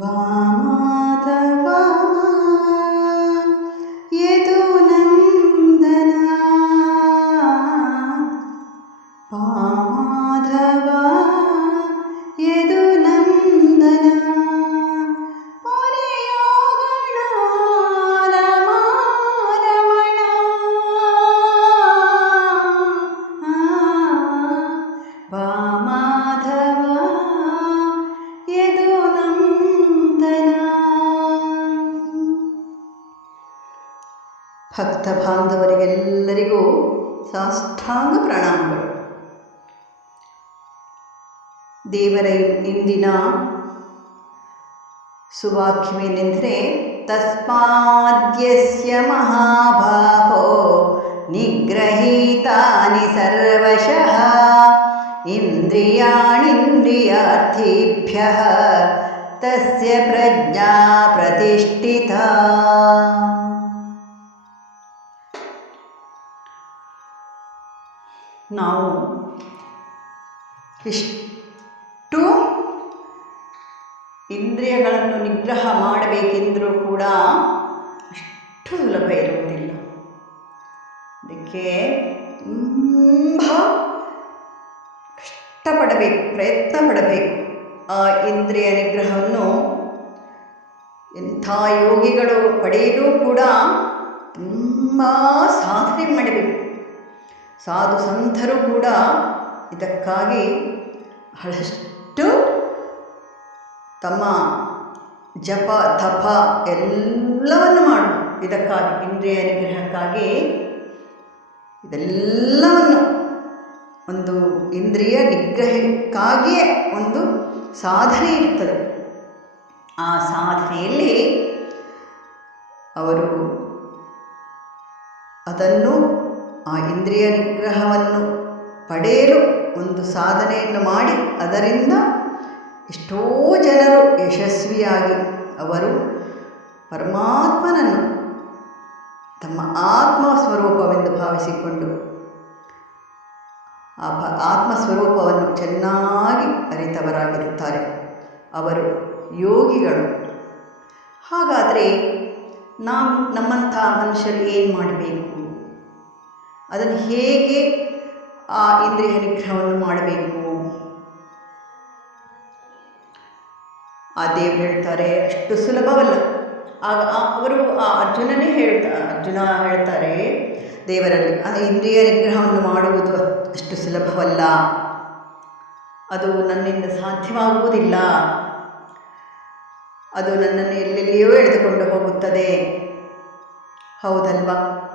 ഭാമാധവാ യദുനന്ദന ഭാമാധവാ Bama. ಸಾಷ್ಟಾಂಗ ಪ್ರಣಾಮಗಳು ದೇವರ ಇಂದಿನ ಸುವಾಕ್ಯವೇನೆಂದರೆ ತಸ್ಮಾದ್ಯಸ್ಯ ಮಹಾಭಾಹೋ ನಿಗ್ರಹೀತಾನಿ ಸರ್ವಶಃ ಇಂದ್ರಿಯಾಣಿಂದ್ರಿಯಾರ್ಥಿಭ್ಯ ತಸ್ಯ ಪ್ರಜ್ಞಾ ಪ್ರತಿಷ್ಠಿತಾ ನಾವು ಇಷ್ಟು ಇಂದ್ರಿಯಗಳನ್ನು ನಿಗ್ರಹ ಮಾಡಬೇಕೆಂದರೂ ಕೂಡ ಅಷ್ಟು ಸುಲಭ ಇರುವುದಿಲ್ಲ. ಅದಕ್ಕೆ ತುಂಬ ಕಷ್ಟಪಡಬೇಕು ಪ್ರಯತ್ನ ಪಡಬೇಕು ಆ ಇಂದ್ರಿಯ ನಿಗ್ರಹವನ್ನು ಎಂಥ ಯೋಗಿಗಳು ಪಡೆಯಲು ಕೂಡ ತುಂಬ ಸಾಧನೆ ಮಾಡಬೇಕು. ಸಾಧು ಸಂತರು ಕೂಡ ಇದಕ್ಕಾಗಿ ಬಹಳಷ್ಟು ತಮ್ಮ ಜಪ, ತಪ ಎಲ್ಲವನ್ನು ಮಾಡು. ಇದಕ್ಕಾಗಿ, ಇಂದ್ರಿಯ ನಿಗ್ರಹಕ್ಕಾಗಿ ಇದೆಲ್ಲವನ್ನು ಒಂದು ಇಂದ್ರಿಯ ನಿಗ್ರಹಕ್ಕಾಗಿಯೇ ಒಂದು ಸಾಧನೆ ಇರ್ತದೆ ಆ ಸಾಧನೆಯಲ್ಲಿ ಅವರು ಅದನ್ನು ಆ ಇಂದ್ರಿಯ ನಿಗ್ರಹವನ್ನು ಪಡೆಯಲು ಒಂದು ಸಾಧನೆಯನ್ನು ಮಾಡಿ, ಅದರಿಂದ ಎಷ್ಟೋ ಜನರು ಯಶಸ್ವಿಯಾಗಿ ಅವರು ಪರಮಾತ್ಮನನ್ನು ತಮ್ಮ ಆತ್ಮ ಸ್ವರೂಪವೆಂದು ಭಾವಿಸಿಕೊಂಡು ಆ ಪ ಆತ್ಮ ಸ್ವರೂಪವನ್ನು ಚೆನ್ನಾಗಿ ಅರಿತವರಾಗಿರುತ್ತಾರೆ. ಅವರು ಯೋಗಿಗಳು. ಹಾಗಾದರೆ ನಾವು ನಮ್ಮಂಥ ಮನುಷ್ಯರು ಏನು ಮಾಡಬೇಕು? ಅದನ್ನು ಹೇಗೆ ಆ ಇಂದ್ರಿಯ ನಿಗ್ರಹವನ್ನು ಮಾಡಬೇಕು? ಆ ದೇವರು ಹೇಳ್ತಾರೆ, ಅಷ್ಟು ಸುಲಭವಲ್ಲ. ಆಗ ಅವರು ಆ ಅರ್ಜುನನೇ ಹೇಳ್ತಾ, ಅರ್ಜುನ ಹೇಳ್ತಾರೆ, ದೇವರಲ್ಲಿ ಇಂದ್ರಿಯ ನಿಗ್ರಹವನ್ನು ಮಾಡುವುದು ಅಷ್ಟು ಸುಲಭವಲ್ಲ. ಅದು ನನ್ನಿಂದ ಸಾಧ್ಯವಾಗುವುದಿಲ್ಲ. ಅದು ನನ್ನನ್ನು ಎಲ್ಲೆಲ್ಲಿಯೋ ಎಳೆದುಕೊಂಡು ಹೋಗುತ್ತದೆ. ಹೌದಲ್ವಾ?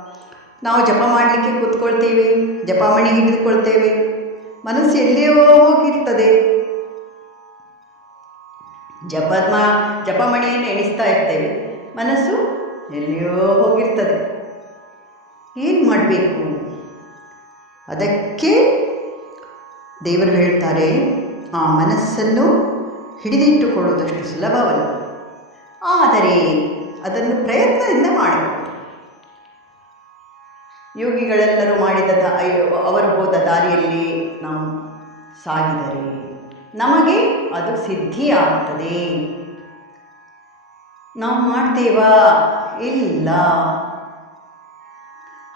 ನಾವು ಜಪ ಮಾಡಲಿಕ್ಕೆ ಕೂತ್ಕೊಳ್ತೇವೆ ಜಪಮಣಿ ಹಿಡಿದುಕೊಳ್ತೇವೆ. ಮನಸ್ಸು ಎಲ್ಲಿಯೋ ಹೋಗಿರ್ತದೆ. ಜಪದ ಜಪಮಣಿಯನ್ನು ಎಣಿಸ್ತಾ ಇರ್ತೇವೆ. ಮನಸ್ಸು ಎಲ್ಲಿಯೋ ಹೋಗಿರ್ತದೆ. ಏನು ಮಾಡಬೇಕು? ಅದಕ್ಕೆ ದೇವರು ಹೇಳ್ತಾರೆ ಆ ಮನಸ್ಸನ್ನು ಹಿಡಿದಿಟ್ಟುಕೊಳ್ಳುವುದಷ್ಟು ಸುಲಭವಲ್ಲ. ಆದರೆ ಅದನ್ನು ಪ್ರಯತ್ನದಿಂದ ಮಾಡಬೇಕು. ಯೋಗಿಗಳೆಲ್ಲರೂ ಮಾಡಿದ ಅವರು ಹೋದ ದಾರಿಯಲ್ಲಿ ನಾವು ಸಾಗಿದರೆ. ನಮಗೆ ಅದು ಸಿದ್ಧಿಯಾಗುತ್ತದೆ. ನಾವು ಮಾಡ್ತೇವಾ? ಇಲ್ಲ.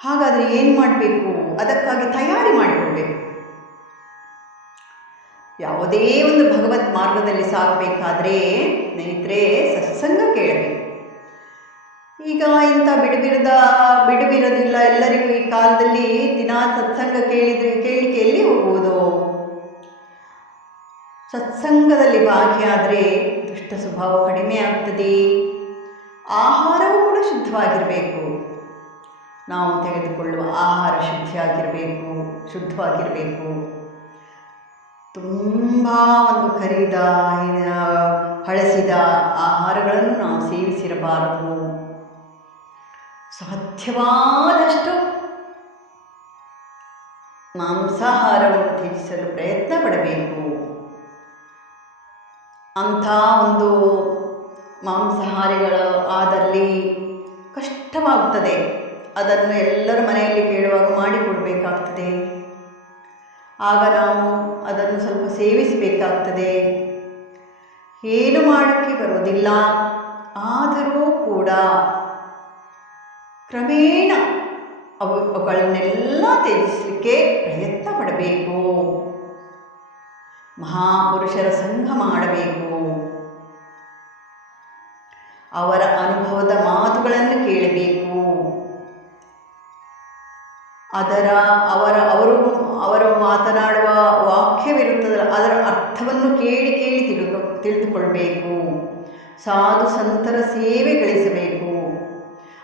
ಹಾಗಾದರೆ ಏನು ಮಾಡಬೇಕು? ಅದಕ್ಕಾಗಿ ತಯಾರಿ ಮಾಡಿಕೊಳ್ಬೇಕು ಯಾವುದೇ ಒಂದು ಭಗವತ್ ಮಾರ್ಗದಲ್ಲಿ ಸಾಗಬೇಕಾದ್ರೆ, ಸ್ನೇಹಿತರೆ, ಸತ್ಸಂಗ ಕೇಳಬೇಕು. ಈಗ ಇಂಥ ಬಿಡುಬಿಡದ ಬಿಡುಬಿರೋದಿಲ್ಲ ಎಲ್ಲರಿಗೂ ಈ ಕಾಲದಲ್ಲಿ ದಿನ ಸತ್ಸಂಗ ಕೇಳಿದರೆ, ಕೇಳಿಕೆ ಎಲ್ಲಿ ಹೋಗುವುದು ಸತ್ಸಂಗದಲ್ಲಿ ಭಾಗಿಯಾದರೆ ದುಷ್ಟ ಸ್ವಭಾವ ಕಡಿಮೆ ಆಗ್ತದೆ. ಆಹಾರವೂ ಕೂಡ ಶುದ್ಧವಾಗಿರಬೇಕು. ನಾವು ತೆಗೆದುಕೊಳ್ಳುವ ಆಹಾರ ಶುದ್ಧಿಯಾಗಿರಬೇಕು, ಶುದ್ಧವಾಗಿರಬೇಕು. ತುಂಬ ಒಂದು ಕರಿದ ಹಳಸಿದ ಆಹಾರಗಳನ್ನು ನಾವು ಸೇವಿಸಿರಬಾರದು. ಸಾಧ್ಯವಾದಷ್ಟು ಮಾಂಸಾಹಾರವನ್ನು ತ್ಯಜಿಸಲು ಪ್ರಯತ್ನ ಪಡಬೇಕು ಅಂಥ ಒಂದು ಮಾಂಸಾಹಾರಿಗಳು ಆದಲ್ಲಿ ಕಷ್ಟವಾಗ್ತದೆ. ಅದನ್ನು ಎಲ್ಲರ ಮನೆಯಲ್ಲಿ ಕೇಳುವಾಗ ಮಾಡಿಕೊಡಬೇಕಾಗ್ತದೆ. ಆಗ ನಾವು ಅದನ್ನು ಸ್ವಲ್ಪ ಸೇವಿಸಬೇಕಾಗ್ತದೆ. ಏನು ಮಾಡೋಕ್ಕೆ ಬರೋದಿಲ್ಲ ಆದರೂ ಕೂಡ ಕ್ರಮೇಣ ಅವು ಅವುಗಳನ್ನೆಲ್ಲ ತ್ಯಜಿಸಲಿಕ್ಕೆ ಪ್ರಯತ್ನ ಪಡಬೇಕು. ಮಹಾಪುರುಷರ ಸಂಘ ಮಾಡಬೇಕು. ಅವರ ಅನುಭವದ ಮಾತುಗಳನ್ನು ಕೇಳಬೇಕು. ಅದರ ಅವರ ಅವರು ಅವರು ಮಾತನಾಡುವ ವಾಕ್ಯವಿರುತ್ತದಲ್ಲ, ಅದರ ಅರ್ಥವನ್ನು ಕೇಳಿ ಕೇಳಿ ತಿಳಿದು ತಿಳಿದುಕೊಳ್ಬೇಕು. ಸಾಧು ಸಂತರ ಸೇವೆ ಗಳಿಸಬೇಕು.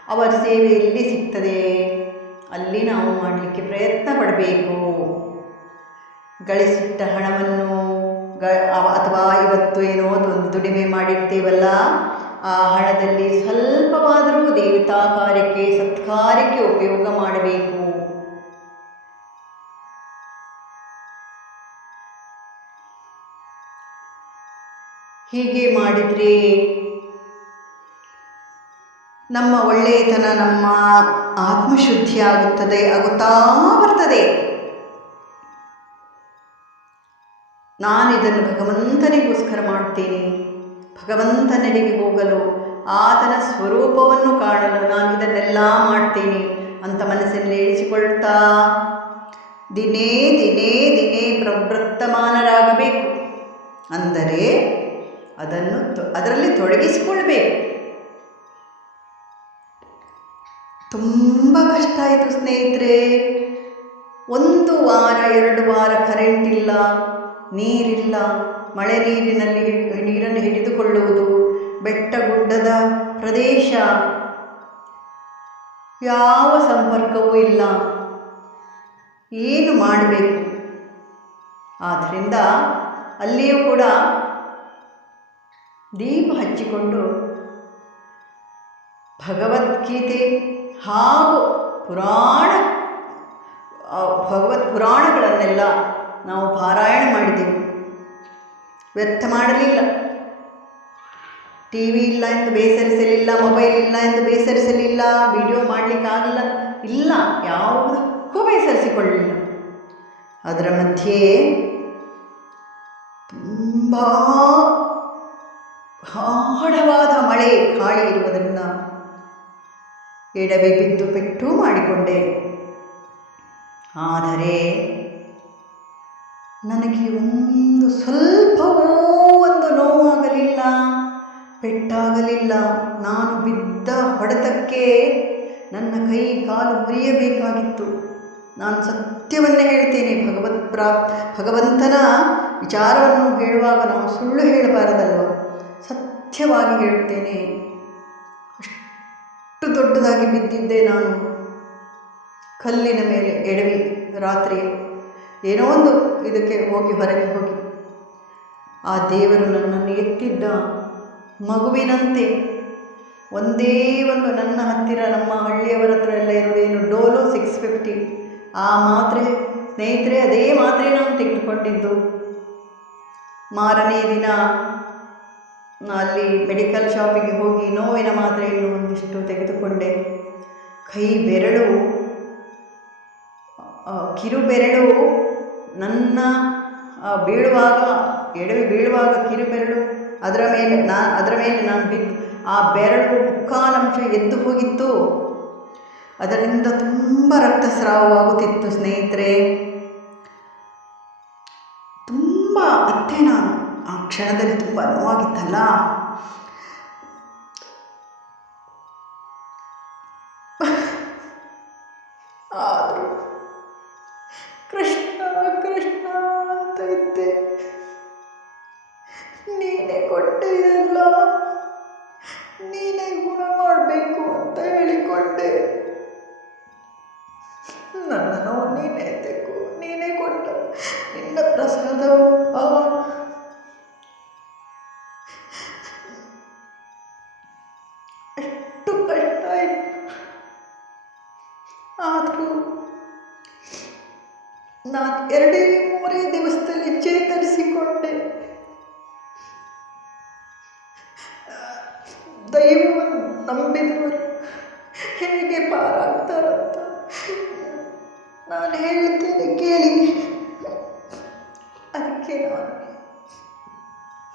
ಅವರ ಸೇವೆ ಎಲ್ಲಿ ಸಿಗ್ತದೆ? ಅಲ್ಲಿ ನಾವು ಮಾಡಲಿಕ್ಕೆ ಪ್ರಯತ್ನ ಪಡಬೇಕು. ಗಳಿಸಿಟ್ಟ ಹಣವನ್ನು ಅಥವಾ ಇವತ್ತು ಏನೋ ಒಂದು ದುಡಿಮೆ ಮಾಡಿರ್ತೇವಲ್ಲ ಆ ಹಣದಲ್ಲಿ ಸ್ವಲ್ಪವಾದರೂ ದೇವತಾ ಕಾರ್ಯಕ್ಕೆ, ಸತ್ಕಾರ್ಯಕ್ಕೆ ಉಪಯೋಗ ಮಾಡಬೇಕು. ಹೀಗೆ ಮಾಡಿದರೆ ನಮ್ಮ ಒಳ್ಳೆಯತನ ನಮ್ಮ ಆತ್ಮಶುದ್ಧಿ ಆಗುತ್ತದೆ, ಆಗುತ್ತಾ ಬರ್ತದೆ. ನಾನಿದನ್ನು ಭಗವಂತನಿಗೋಸ್ಕರ ಮಾಡ್ತೀನಿ. ಭಗವಂತನೆಡೆಗೆ ಹೋಗಲು ಆತನ ಸ್ವರೂಪವನ್ನು ಕಾಣಲು ನಾನು ಇದನ್ನೆಲ್ಲ ಮಾಡ್ತೀನಿ ಅಂತ ಮನಸ್ಸಿನಲ್ಲಿ ಇಳಿಸಿಕೊಳ್ತಾ ದಿನೇ ದಿನೇ ದಿನೇ ಪ್ರವೃತ್ತಮಾನರಾಗಬೇಕು. ಅಂದರೆ ಅದನ್ನು ಅದರಲ್ಲಿ ತೊಡಗಿಸಿಕೊಳ್ಬೇಕು. ತುಂಬ ಕಷ್ಟ ಆಯಿತು ಸ್ನೇಹಿತರೆ. ಒಂದು ವಾರ, ಎರಡು ವಾರ ಕರೆಂಟ್ ಇಲ್ಲ, ನೀರಿಲ್ಲ, ಮಳೆ ನೀರಿನಲ್ಲಿ ನೀರನ್ನು ಹಿಡಿದುಕೊಳ್ಳುವುದು, ಬೆಟ್ಟ, ಗುಡ್ಡದ ಪ್ರದೇಶ, ಯಾವ ಸಂಪರ್ಕವೂ ಇಲ್ಲ. ಏನು ಮಾಡಬೇಕು? ಆದ್ದರಿಂದ ಅಲ್ಲಿಯೂ ಕೂಡ ದೀಪ ಹಚ್ಚಿಕೊಂಡು ಭಗವದ್ಗೀತೆ ಹಾಗೂ ಪುರಾಣ ಭಗವತ್ ಪುರಾಣಗಳನ್ನೆಲ್ಲ ನಾವು ಪಾರಾಯಣ ಮಾಡಿದೆವು. ವ್ಯರ್ಥ ಮಾಡಲಿಲ್ಲ. ಟಿ ವಿ ಇಲ್ಲ ಎಂದು ಬೇಸರಿಸಲಿಲ್ಲ, ಮೊಬೈಲ್ ಇಲ್ಲ ಎಂದು ಬೇಸರಿಸಲಿಲ್ಲ, ವಿಡಿಯೋ ಮಾಡಲಿಕ್ಕಾಗಲ್ಲ ಇಲ್ಲ, ಯಾವುದಕ್ಕೂ ಬೇಸರಿಸಿಕೊಳ್ಳಲಿಲ್ಲ. ಅದರ ಮಧ್ಯೆ ತುಂಬ ಗಾಢವಾದ ಮಳೆ, ಗಾಳಿ ಇರುವುದರಿಂದ ಎಡವಿ ಬಿದ್ದು ಪೆಟ್ಟು ಮಾಡಿಕೊಂಡೆ. ಆದರೆ ನನಗೆ ಒಂದು ಸ್ವಲ್ಪವೂ ಒಂದು ನೋವಾಗಲಿಲ್ಲ, ಪೆಟ್ಟಾಗಲಿಲ್ಲ. ನಾನು ಬಿದ್ದ ಹೊಡೆತಕ್ಕೆ ನನ್ನ ಕೈ ಕಾಲು ಮುರಿಯಬೇಕಾಗಿತ್ತು. ನಾನು ಸತ್ಯವನ್ನೇ ಹೇಳ್ತೇನೆ, ಭಗವತ್ ಪ್ರಾ ಭಗವಂತನ ವಿಚಾರವನ್ನು ಹೇಳುವಾಗ ನಾವು ಸುಳ್ಳು ಹೇಳಬಾರದಲ್ವ? ಸತ್ಯವಾಗಿ ಹೇಳುತ್ತೇನೆ. ಅಷ್ಟು ದೊಡ್ಡದಾಗಿ ಬಿದ್ದಿದ್ದೆ ನಾನು. ಕಲ್ಲಿನ ಮೇಲೆ ಎಡವಿ ರಾತ್ರಿ ಏನೋ ಒಂದು ಇದಕ್ಕೆ ಹೋಗಿ ಹೊರಗೆ ಹೋಗಿ. ಆ ದೇವರು ನನ್ನನ್ನು ಎತ್ತಿದ್ದ ಮಗುವಿನಂತೆ. ಒಂದೇ ಒಂದು ನನ್ನ ಹತ್ತಿರ ನಮ್ಮ ಹಳ್ಳಿಯವರ ಹತ್ರ ಎಲ್ಲ ಇರೋದೇನು ಡೋಲು ಸಿಕ್ಸ್ ಫಿಫ್ಟಿ. ಆ ಮಾತ್ರೆ ಸ್ನೇಹಿತರೆ, ಅದೇ ಮಾತ್ರೆ ನಾನು ತೆಗೆದುಕೊಂಡಿದ್ದು. ಮಾರನೇ ದಿನ ಅಲ್ಲಿ ಮೆಡಿಕಲ್ ಶಾಪಿಗೆ ಹೋಗಿ ನೋವಿನ ಮಾತ್ರೆಯನ್ನು ಒಂದಿಷ್ಟು ತೆಗೆದುಕೊಂಡೆ. ಕೈ ಬೆರಳು ಕಿರು ಬೆರಳು, ನನ್ನ ಬೀಳುವಾಗ, ಎಡವಿ ಬೀಳುವಾಗ ಕಿರು ಬೆರಳು, ಅದರ ಮೇಲೆ ನಾ, ಅದರ ಮೇಲೆ ನಾನು ಬಿದ್ದು, ಆ ಬೆರಳು ಮುಕ್ಕಾಲಂಶ ಎದ್ದು ಹೋಗಿತ್ತು. ಅದರಿಂದ ತುಂಬ ರಕ್ತಸ್ರಾವವಾಗುತ್ತಿತ್ತು ಸ್ನೇಹಿತರೆ. ಕ್ಷಣದಲ್ಲಿ ತುಂಬ ನೋವಾಗಿತ್ತಲ್ಲ? ಆದರೂ ಕೃಷ್ಣ ಕೃಷ್ಣ ಅಂತ ಇದ್ದೆ. ನೀನೇ ಕೊಟ್ಟೆಯಲ್ಲ ನೀನೇ ಗುಣ ಮಾಡಬೇಕು ಅಂತ ಹೇಳಿಕೊಂಡೆ. ನನ್ನ ನೋವು ನೀನೇ ತೆಕ್ಕು ನೀನೇ ಕೊಟ್ಟ. ನಿನ್ನ ಪ್ರಸಾದವು ನಾನು ಎರಡೇ ಮೂರೇ ದಿವಸದಲ್ಲಿ ಚೇತರಿಸಿಕೊಂಡೆ. ದೈವವನ್ನು ನಂಬಿದವರು ಹೇಗೆ ಪಾರಾಗ್ತಾರಂತ ನಾನು ಹೇಳ್ತೇನೆ ಕೇಳಿ ಅದಕ್ಕೆ ನಾನು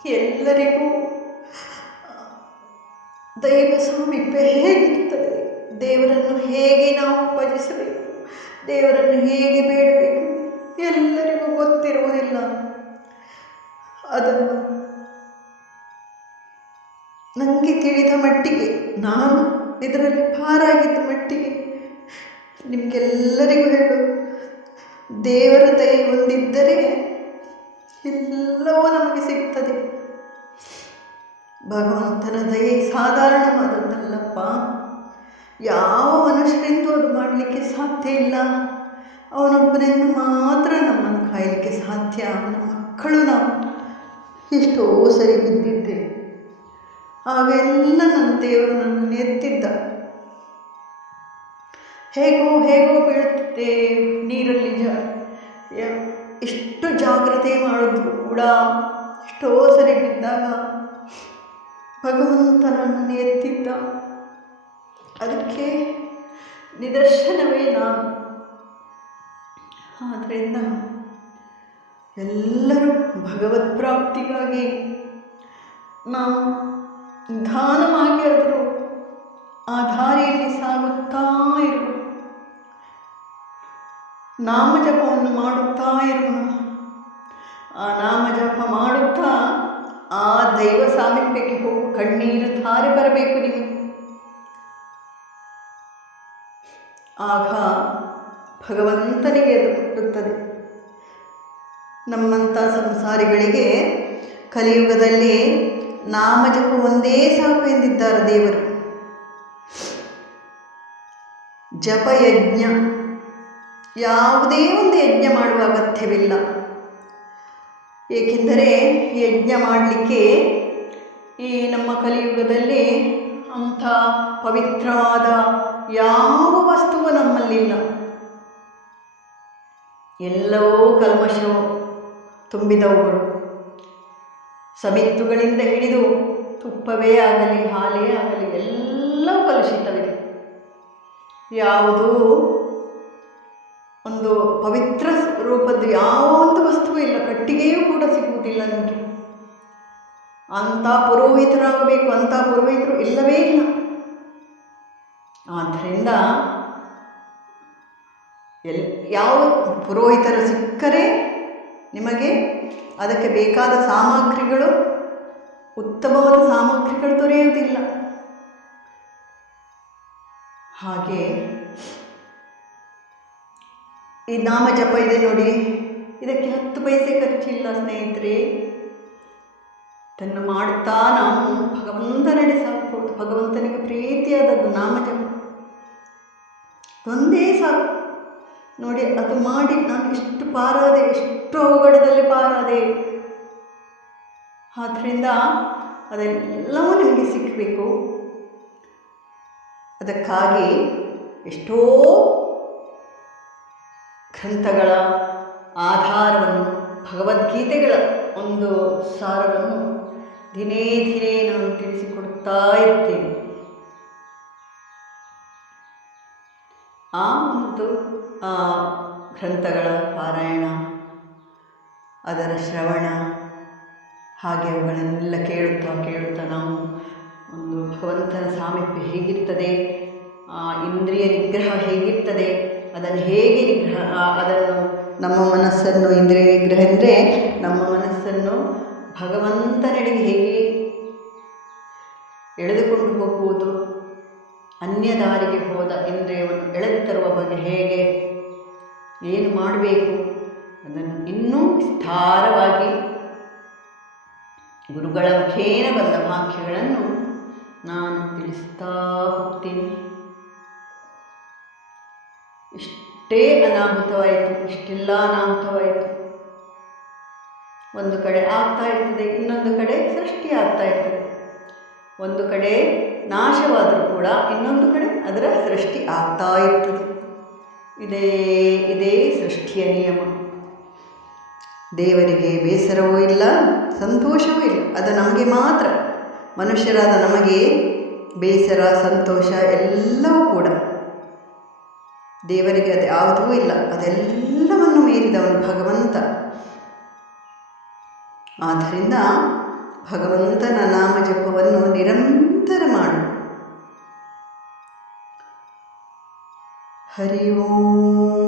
ಎಲ್ಲರಿಗೂ ದೈವ ಸಮೀಪೆ ಹೇಗಿರ್ತದೆ ದೇವರನ್ನು ಹೇಗೆ ನಾವು ಭಜಿಸಬೇಕು ದೇವರನ್ನು ಹೇಗೆ ಬೇಡಬೇಕು? ಎಲ್ಲರಿಗೂ ಗೊತ್ತಿರುವುದಿಲ್ಲ. ಅದನ್ನು ನನಗೆ ತಿಳಿದ ಮಟ್ಟಿಗೆ, ನಾನು ಇದರಲ್ಲಿ ಪಾರಾಗಿದ್ದ ಮಟ್ಟಿಗೆ ನಿಮಗೆಲ್ಲರಿಗೂ ಹೇಳು. ದೇವರ ದಯೆ ಒಂದಿದ್ದರೆ ಎಲ್ಲವೂ ನಮಗೆ ಸಿಗ್ತದೆ. ಭಗವಂತನ ದಯೆ ಸಾಧಾರಣವಾದದ್ದಲ್ಲಪ್ಪ ಯಾವ ಮನುಷ್ಯರಿಂದೂ ಅದು ಮಾಡಲಿಕ್ಕೆ ಸಾಧ್ಯ ಇಲ್ಲ. ಅವನೊಬ್ಬರಿಂದ ಮಾತ್ರ ನಮ್ಮನ್ನು ಕಾಯಲಿಕ್ಕೆ ಸಾಧ್ಯ? ಅವನ ಮಕ್ಕಳು ನಾವು. ಎಷ್ಟೋ ಸರಿ ಬಿದ್ದಿದ್ದೆ. ಆಗೆಲ್ಲ ನನ್ನ ದೇವರು ನನ್ನನ್ನು ಎತ್ತಿದ್ದ ಹೇಗೋ ಹೇಗೋ ಬೀಳುತ್ತಿದ್ದೆ ನೀರಲ್ಲಿ ಜ ಎಷ್ಟು ಜಾಗ್ರತೆ ಮಾಡಿದ್ರು ಕೂಡ. ಎಷ್ಟೋ ಸರಿ ಬಿದ್ದಾಗ ಭಗವಂತ ನನ್ನನ್ನು ಎತ್ತಿದ್ದ ಅದಕ್ಕೆ ನಿದರ್ಶನವೇ ನಾನು. ಆದ್ದರಿಂದ ಎಲ್ಲರೂ ಭಗವತ್ ಪ್ರಾಪ್ತಿಗಾಗಿ ನಾವು ನಿಧಾನವಾಗಿ ಆದರೂ ಆ ದಾರಿಯಲ್ಲಿ ಸಾಗುತ್ತಾ ಇರುವ ನಾಮಜಪವನ್ನು ಮಾಡುತ್ತಾ ಇರೋಣ. ಆ ನಾಮಜಪ ಮಾಡುತ್ತಾ ಆ ದೈವ ಸಾಮೀಪ್ಯಕ್ಕೆ ಹೋಗು, ಕಣ್ಣೀರು ಧಾರೆ ಬರಬೇಕು ನಿಮಗೆ. ಆಗ ಭಗವಂತನಿಗೆ ಅದು ಮುಟ್ಟುತ್ತದೆ ನಮ್ಮಂಥ ಸಂಸಾರಿಗಳಿಗೆ ಕಲಿಯುಗದಲ್ಲಿ ನಾಮಜಪ ಒಂದೇ ಸಾಕು ಎಂದಿದ್ದಾರೆ ದೇವರು. ಜಪಯಜ್ಞ ಯಾವುದೇ ಒಂದು ಯಜ್ಞ ಮಾಡುವ ಅಗತ್ಯವಿಲ್ಲ. ಏಕೆಂದರೆ ಯಜ್ಞ ಮಾಡಲಿಕ್ಕೆ ಈ ನಮ್ಮ ಕಲಿಯುಗದಲ್ಲಿ ಅಂಥ ಪವಿತ್ರವಾದ ಯಾವ ವಸ್ತುವು ನಮ್ಮಲ್ಲಿಲ್ಲ. ಎಲ್ಲವೂ ಕಲ್ಮಶವು ತುಂಬಿದವುಗಳು. ಸಮಿತ್ತುಗಳಿಂದ ಹಿಡಿದು ತುಪ್ಪವೇ ಆಗಲಿ, ಹಾಲೇ ಆಗಲಿ, ಎಲ್ಲವೂ ಕಲುಷಿತವಿದೆ. ಯಾವುದೂ ಒಂದು ಪವಿತ್ರ ರೂಪದ ಯಾವ ಒಂದು ವಸ್ತುವೂ ಇಲ್ಲ, ಕಟ್ಟಿಗೆಯೂ ಕೂಡ ಸಿಗುವುದಿಲ್ಲ ನೋಡಿ ಅಂಥ ಪುರೋಹಿತರಾಗಬೇಕು, ಅಂಥ ಪುರೋಹಿತರು ಇಲ್ಲವೇ ಇಲ್ಲ. ಆದ್ದರಿಂದ ಎಲ್ ಯಾವ ಪುರೋಹಿತರು ಸಿಕ್ಕರೆ ನಿಮಗೆ ಅದಕ್ಕೆ ಬೇಕಾದ ಸಾಮಗ್ರಿಗಳು, ಉತ್ತಮವಾದ ಸಾಮಗ್ರಿಗಳು ದೊರೆಯುವುದಿಲ್ಲ. ಹಾಗೆ ಈ ನಾಮ ಜಪ ಇದೆ ನೋಡಿ. ಇದಕ್ಕೆ ಹತ್ತು ಪೈಸೆ ಖರ್ಚಿಲ್ಲ ಸ್ನೇಹಿತರೆ. ಇದನ್ನು ಮಾಡುತ್ತಾ ನಾವು ಭಗವಂತನಡೆ ಸಾಕ್ಬೋದು ಭಗವಂತನಿಗೆ ಪ್ರೀತಿಯಾದದ್ದು ನಾಮ ಜಪ ಒಂದೇ ಸಾಕು. ನೋಡಿ, ಅದು ಮಾಡಿ ನಾನು ಎಷ್ಟು ಪಾರಾದೆ, ಎಷ್ಟು ಅವಘಡದಲ್ಲಿ ಪಾರಾದೆ. ಆದ್ದರಿಂದ ಅದೆಲ್ಲವೂ ನಿಮಗೆ ಸಿಕ್ಕಬೇಕು ಅದಕ್ಕಾಗಿ ಎಷ್ಟೋ ಗ್ರಂಥಗಳ ಆಧಾರವನ್ನು, ಭಗವದ್ಗೀತೆಗಳ ಒಂದು ಸಾರವನ್ನು ದಿನೇ ದಿನೇ ನಾನು ತಿಳಿಸಿಕೊಡ್ತಾ ಇರ್ತೇನೆ. ಆ ಒಂದು ಗ್ರಂಥಗಳ ಪಾರಾಯಣ, ಅದರ ಶ್ರವಣ, ಹಾಗೆ ಅವುಗಳನ್ನೆಲ್ಲ ಕೇಳುತ್ತಾ ಕೇಳುತ್ತಾ ನಾವು ಒಂದು ಭಗವಂತನ ಸಾಮೀಪ್ಯ ಹೇಗಿರ್ತದೆ, ಆ ಇಂದ್ರಿಯ ನಿಗ್ರಹ ಹೇಗಿರ್ತದೆ, ಅದನ್ನು ಹೇಗೆ ನಿಗ್ರಹ ಅದನ್ನು ನಮ್ಮ ಮನಸ್ಸನ್ನು ಇಂದ್ರಿಯ ನಿಗ್ರಹ ಅಂದರೆ ನಮ್ಮ ಮನಸ್ಸನ್ನು ಭಗವಂತನೆಡೆಗೆ ಹೇಗೆ ಎಳೆದುಕೊಂಡು ಹೋಗುವುದು ಅನ್ಯ ದಾರಿಗೆ ಹೋದ ಇಂದ್ರಿಯವನ್ನು ಎಳೆದು ತರುವ ಬಗ್ಗೆ ಹೇಗೆ? ಏನು ಮಾಡಬೇಕು? ಅದನ್ನು ಇನ್ನೂ ವಿಸ್ತಾರವಾಗಿ ಗುರುಗಳ ಮುಖೇನ ಬಂದ ವಾಕ್ಯಗಳನ್ನು ನಾನು ತಿಳಿಸ್ತಾ ಹೋಗ್ತೀನಿ. ಇಷ್ಟೇ ಅನಾಹುತವಾಯಿತು, ಇಷ್ಟೆಲ್ಲ ಅನಾಹುತವಾಯಿತು. ಒಂದು ಕಡೆ ಆಗ್ತಾ ಇರ್ತದೆ, ಇನ್ನೊಂದು ಕಡೆ ಸೃಷ್ಟಿ ಆಗ್ತಾ ಇರ್ತದೆ. ಒಂದು ಕಡೆ ನಾಶವಾದರೂ ಕೂಡ ಇನ್ನೊಂದು ಕಡೆ ಅದರ ಸೃಷ್ಟಿ ಆಗ್ತಾ ಇರ್ತದೆ. ಇದೇ ಇದೇ ಸೃಷ್ಟಿಯ ನಿಯಮ. ದೇವರಿಗೆ ಬೇಸರವೂ ಇಲ್ಲ, ಸಂತೋಷವೂ ಇಲ್ಲ. ಅದು ನಮಗೆ ಮಾತ್ರ. ಮನುಷ್ಯರಾದ ನಮಗೆ ಬೇಸರ, ಸಂತೋಷ ಎಲ್ಲವೂ ಕೂಡ. ದೇವರಿಗೆ ಅದು ಯಾವುದೂ ಇಲ್ಲ. ಅದೆಲ್ಲವನ್ನು ಮೀರಿದವನು ಭಗವಂತ. ಆದ್ದರಿಂದ ಭಗವಂತನ ನಾಮ ಜಪವನ್ನು ನಿರಂತರ ಮಾಡು ಹರಿ ಓಂ